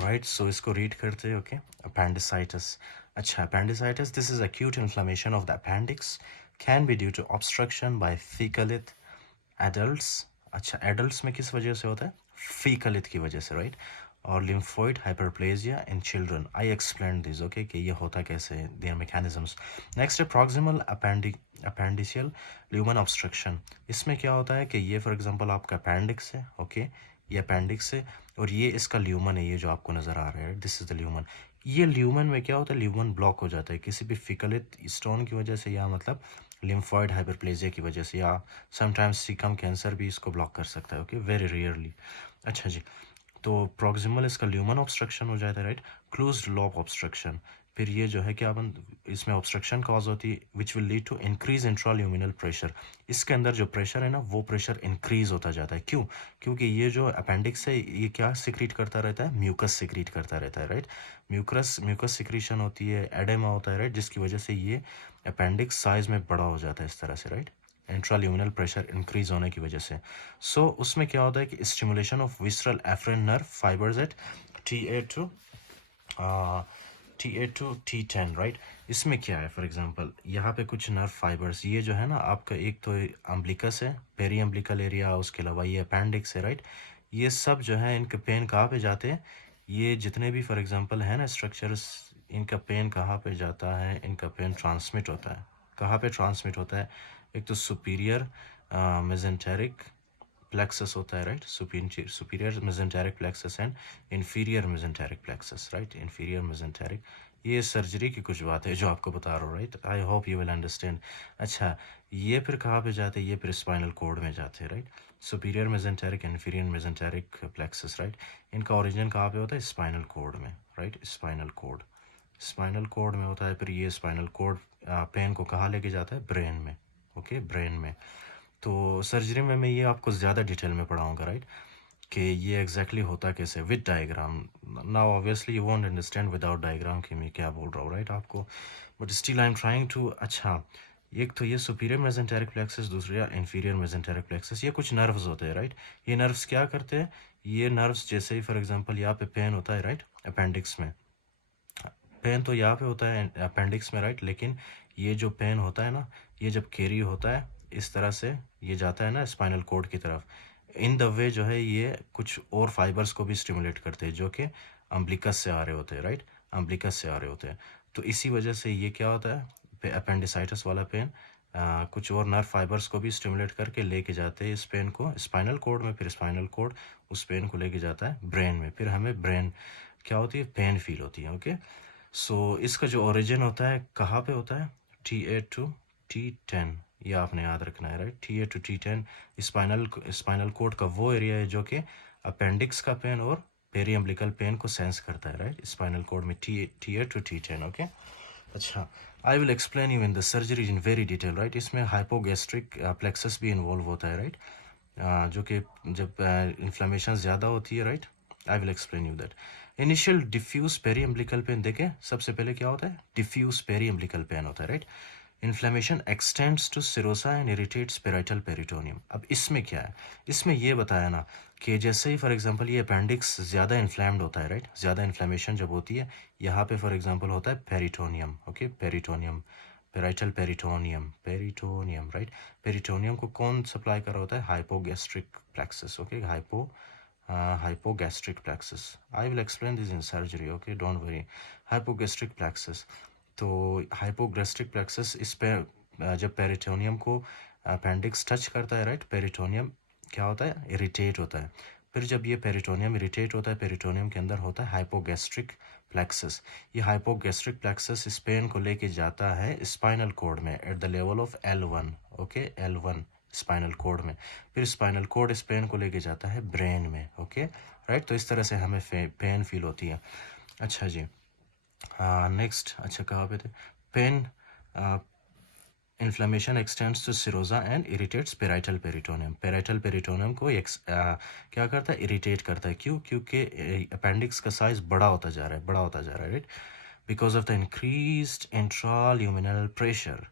Right, सो इसको read करते हैं। Okay, appendicitis. अच्छा, appendicitis, this is acute inflammation of the appendix, can be due to obstruction by fecalith adults। अच्छा, adults में किस वजह से होता है? फीकलित की वजह से, राइट। और lymphoid hyperplasia in children, I explain this. Okay, कि ये होता कैसे है, देयर मैकेनिज्म्स। नेक्स्ट है प्रॉक्सिमल अपेंडिशियल ल्यूमन ऑब्स्ट्रक्शन। इसमें क्या होता है कि ये फॉर एग्जांपल आपका अपेंडिक्स है। ओके, ये अपेंडिक्स है और ये इसका ल्यूमन है, ये जो आपको नज़र आ रहा है, दिस इज़ द ल्यूमन। ये ल्यूमन में क्या होता है, ल्यूमन ब्लॉक हो जाता है किसी भी फिकलित स्टोन की वजह से, या मतलब लिम्फॉइड हाइपरप्लेजिया की वजह से, या समटाइम्स सीकम कैंसर भी इसको ब्लॉक कर सकता है। Okay, very rarely. अच्छा जी, तो प्रॉक्सिमल इसका ल्यूमन ऑब्स्ट्रक्शन हो जाता है, राइट। क्लोज्ड लॉब ऑब्स्ट्रक्शन, फिर ये जो है क्या बन, इसमें ऑब्स्ट्रक्शन कॉज होती है which will lead to increase intraluminal pressure. इसके अंदर जो प्रेशर है ना, वो प्रेशर इंक्रीज होता जाता है। क्यों? क्योंकि ये जो अपेंडिक्स है, ये क्या सिक्रीट करता रहता है? म्यूकस सिक्रीट करता रहता है, राइट। म्यूकस म्यूकस सिक्रीशन होती है, एडेमा होता है, राइट, जिसकी वजह से ये अपेंडिक्स साइज में बड़ा हो जाता है इस तरह से, राइट, इंट्राल्यूमिनल प्रेशर इंक्रीज होने की वजह से। सो उसमें क्या होता है कि stimulation of visceral afferent nerve fibres at T eight to T 10, right. इसमें क्या है, फॉर एग्जांपल यहाँ पे कुछ नर्व फाइबर्स, ये जो है ना आपका, एक तो अम्बिलिकस है, पेरी अम्बिलिकल एरिया, उसके अलावा ये अपेंडिक्स है, राइट। ये सब जो है, इनके पेन कहाँ पे जाते हैं? ये जितने भी फॉर एग्जांपल है ना स्ट्रक्चर्स, इनका पेन कहाँ पे जाता है? इनका पेन ट्रांसमिट होता है। कहाँ पे ट्रांसमिट होता है? एक तो सुपीरियर मेजेंटेरिक प्लेक्सस होता है, right, superior mesenteric plexus and inferior mesenteric plexus, right, inferior mesenteric. ये सर्जरी की कुछ बात है जो आपको बता रहा हूँ, right, I hope you will understand. अच्छा, ये फिर कहाँ पे जाते हैं? ये फिर स्पाइनल कोड में जाते हैं, right. Superior mesenteric, inferior mesenteric plexus, right, इनका ओरिजिन कहाँ पे होता है? स्पाइनल कोड में, right, spinal cord. Spinal cord में होता है, फिर ये स्पाइनल कोड पेन को कहाँ लेके जाता है? ब्रेन में। ओके, ब्रेन में। तो सर्जरी में मैं ये आपको ज़्यादा डिटेल में पढ़ाऊँगा, राइट, कि ये एग्जैक्टली होता कैसे, with diagram. Now obviously you won't understand without diagram कि मैं क्या बोल रहा हूँ, राइट, आपको, but still I am trying to. अच्छा, एक तो ये सुपीरियर मेजेंटेरिक प्लेक्सस, दूसरा इंफीरियर मेजेंटेरिक प्लेक्सस, ये कुछ नर्व्स होते हैं, राइट। ये नर्व्स क्या करते हैं? ये नर्व्स जैसे ही फॉर एग्जांपल यहाँ पे पेन होता है, राइट, अपेंडिक्स में, पेन तो यहाँ पे होता है अपेंडिक्स में, राइट, लेकिन ये जो पेन होता है ना, ये जब कैरी होता है इस तरह से, ये जाता है ना स्पाइनल कोड की तरफ, इन द वे जो है ये कुछ और फाइबर्स को भी स्टिमुलेट करते हैं जो कि अम्बिलिकस से आ रहे होते हैं, राइट, अम्बिलिकस से आ रहे होते हैं। तो इसी वजह से ये क्या होता है, अपेंडिसाइटिस वाला पेन कुछ और नर्व फाइबर्स को भी स्टिमुलेट करके लेके जाते हैं इस पेन को स्पाइनल कोड में, फिर स्पाइनल कोड उस पेन को लेके जाता है ब्रेन में, फिर हमें ब्रेन क्या होती है? पेन फील होती है। ओके, सो इसका जो ओरिजिन होता है कहाँ पे होता है? T8 to T10, ये आपने याद रखना है, right. T8 to T10 spinal spinal cord का वो एरिया है जो कि अपेंडिक्स का पेन और पेरियम्बलिकल पेन को सेंस करता है, राइट, स्पाइनल कोड में T8 to T10। ओके, अच्छा, आई will explain you in the surgery in very detail, right. इसमें हाइपोगैस्ट्रिक प्लेक्सस भी इन्वॉल्व होता है, राइट, जो कि जब इन्फ्लेमेशन ज़्यादा होती है, right, I will explain you that. Initial diffuse periumbilical pain देखें, सबसे पहले क्या होता है? डिफ्यूज पेरी अम्बिलिकल पेन होता है, right. Inflammation extends to serosa and irritates parietal peritoneum. अब इसमें क्या है? इसमें ये बताया ना कि जैसे ही फॉर एग्जांपल ये अपेंडिक्स ज़्यादा इन्फ्लेम्ड होता है, राइट, ज़्यादा इन्फ्लेमेशन जब होती है, यहाँ पे फॉर एग्जांपल होता है peritoneum. Okay, peritoneum, parietal peritoneum, peritoneum, right. Peritoneum को कौन सप्लाई कर रहा होता है? Hypogastric plexus. Okay, hypogastric plexus. I will explain this in surgery. Okay, don't worry. Hypogastric plexus. तो हाइपोगैस्ट्रिक प्लेक्सस इस पे जब पेरिटोनियम को अपेंडिक्स टच करता है, राइट, पेरिटोनियम क्या होता है? इरिटेट होता है। फिर जब ये पेरिटोनियम इरिटेट होता है, पेरिटोनियम के अंदर होता है हाइपोगैस्ट्रिक प्लेक्सस। ये हाइपोगैस्ट्रिक प्लेक्सस इस पेन को लेके जाता है स्पाइनल कोड में at the level of L1। Okay, L1 spinal cord में, फिर स्पाइनल कोड इस पेन को लेके जाता है ब्रेन में। ओके, राइट, तो इस तरह से हमें पेन फील होती है। अच्छा जी, हाँ, नेक्स्ट, अच्छा कहाँ पे थे? Pain inflammation extends to serosa and irritates parietal peritoneum. Parietal peritoneum को क्या करता है? इरिटेट करता है। क्यों? क्योंकि अपेंडिक्स का साइज बड़ा होता जा रहा है, बड़ा होता जा रहा है, right, because of the increased intraluminal pressure.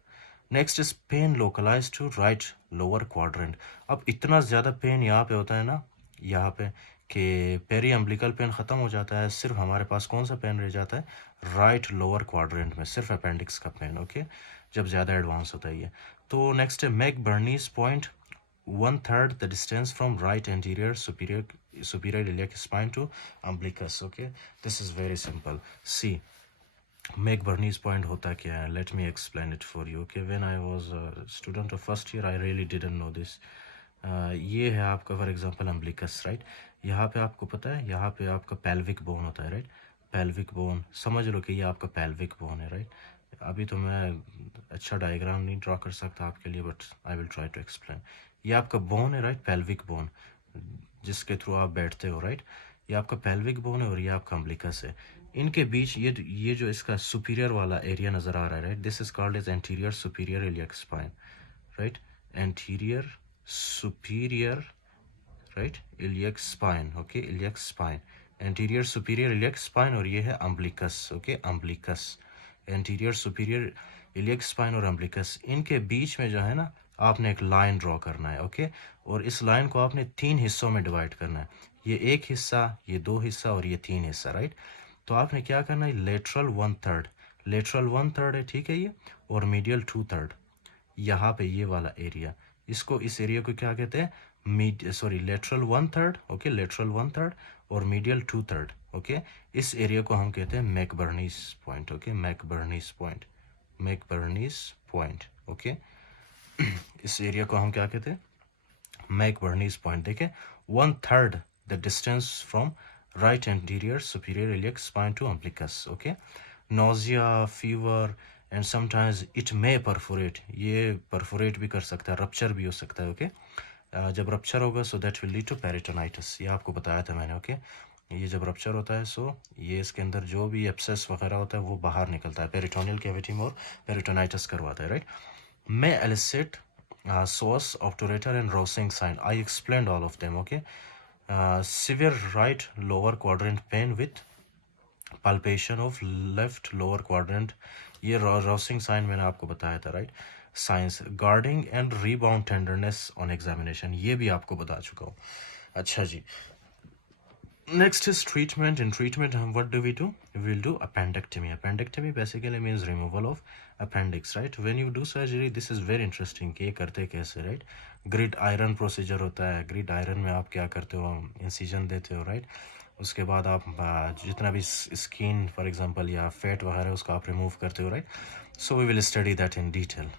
Next is pain localise to right lower quadrant. अब इतना ज़्यादा पेन यहाँ पे होता है ना, यहाँ पे, कि पेरी अम्बिलिकल पेन ख़त्म हो जाता है, सिर्फ हमारे पास कौन सा पेन रह जाता है, राइट लोअर क्वाड्रेंट में, सिर्फ अपेंडिक्स का पेन। ओके, जब ज़्यादा एडवांस होता है ये। तो नेक्स्ट है McBurney's point, 1/3 the distance from right anterior superior iliac spine to umbilicus. Okay, this is very simple. See, McBurney's point होता क्या है, let me explain it for you. Okay, when I was student of first year I really didn't know this. ये है आपका for example umbilicus, right. यहाँ पे आपको पता है, यहाँ पे आपका पेल्विक बोन होता है, राइट। पेल्विक बोन समझ लो कि ये आपका पेल्विक बोन है, राइट। अभी तो मैं अच्छा डायग्राम नहीं ड्रॉ कर सकता आपके लिए, but I will try to explain. ये आपका बोन है, राइट, पेल्विक बोन, जिसके थ्रू आप बैठते हो, राइट। ये आपका पेल्विक बोन है और ये आपका अम्बिलिकस है। इनके बीच ये जो इसका सुपीरियर वाला एरिया नज़र आ रहा है, right, this is called as anterior superior iliac spine, right. Anterior superior, right, iliac spine. Okay, iliac spine, anterior superior iliac spine, और ये है umbilicus. Okay, umbilicus, anterior superior iliac spine और umbilicus, इनके बीच में जो है ना, आपने एक लाइन ड्रॉ करना है। ओके, और इस लाइन को आपने 3 हिस्सों में डिवाइड करना है। ये 1 हिस्सा, ये 2 हिस्सा और ये 3 हिस्सा, राइट। तो आपने क्या करना है, लेटरल 1/3, लेटरल 1/3 है, ठीक है ये, और मीडियल 2/3, यहाँ पे ये वाला एरिया, इसको, इस एरिया को क्या कहते हैं, लेटरल 1/3। ओके, लेटरल 1/3 और मीडियल 2/3। ओके, इस एरिया को हम कहते हैं McBurney's point. Okay, McBurney's point, McBurney's point. Okay, इस एरिया को हम क्या कहते हैं, मैकबर्नीस पॉइंट। देखें, 1/3 the distance from right anterior superior iliac spine to umbilicus. Okay, nausea, fever and sometimes it may perforate, ये परफोरेट भी कर सकता है, रप्चर भी हो सकता है। ओके, जब रप्चर होगा so that will lead to peritonitis, ये आपको बताया था मैंने। ओके, ये जब रप्चर होता है सो ये इसके अंदर जो भी एब्सेस वगैरह होता है वो बाहर निकलता है, पेरिटोनियल कैविटी में, और पेरिटोनाइटिस करवाता है, right. may elicit source obturator and rousing sign. I explained all of them. Okay, severe right lower quadrant pain with palpation of left lower quadrant, ये rousing sign मैंने आपको बताया था, right. Signs, guarding and rebound tenderness on examination, ये भी आपको बता चुका हूँ। अच्छा जी, next is treatment. In treatment, what do? We will do appendectomy. Appendectomy basically means removal of appendix, right? When you do surgery, this is very interesting कि ये करते कैसे, right? ग्रिड आयरन प्रोसीजर होता है। ग्रिड आयरन में आप क्या करते हो, इंसिजन देते हो, राइट। उसके बाद आप जितना भी स्किन फॉर एग्जांपल या फैट वगैरह उसको आप रिमूव करते हो, right. So we will study that in detail.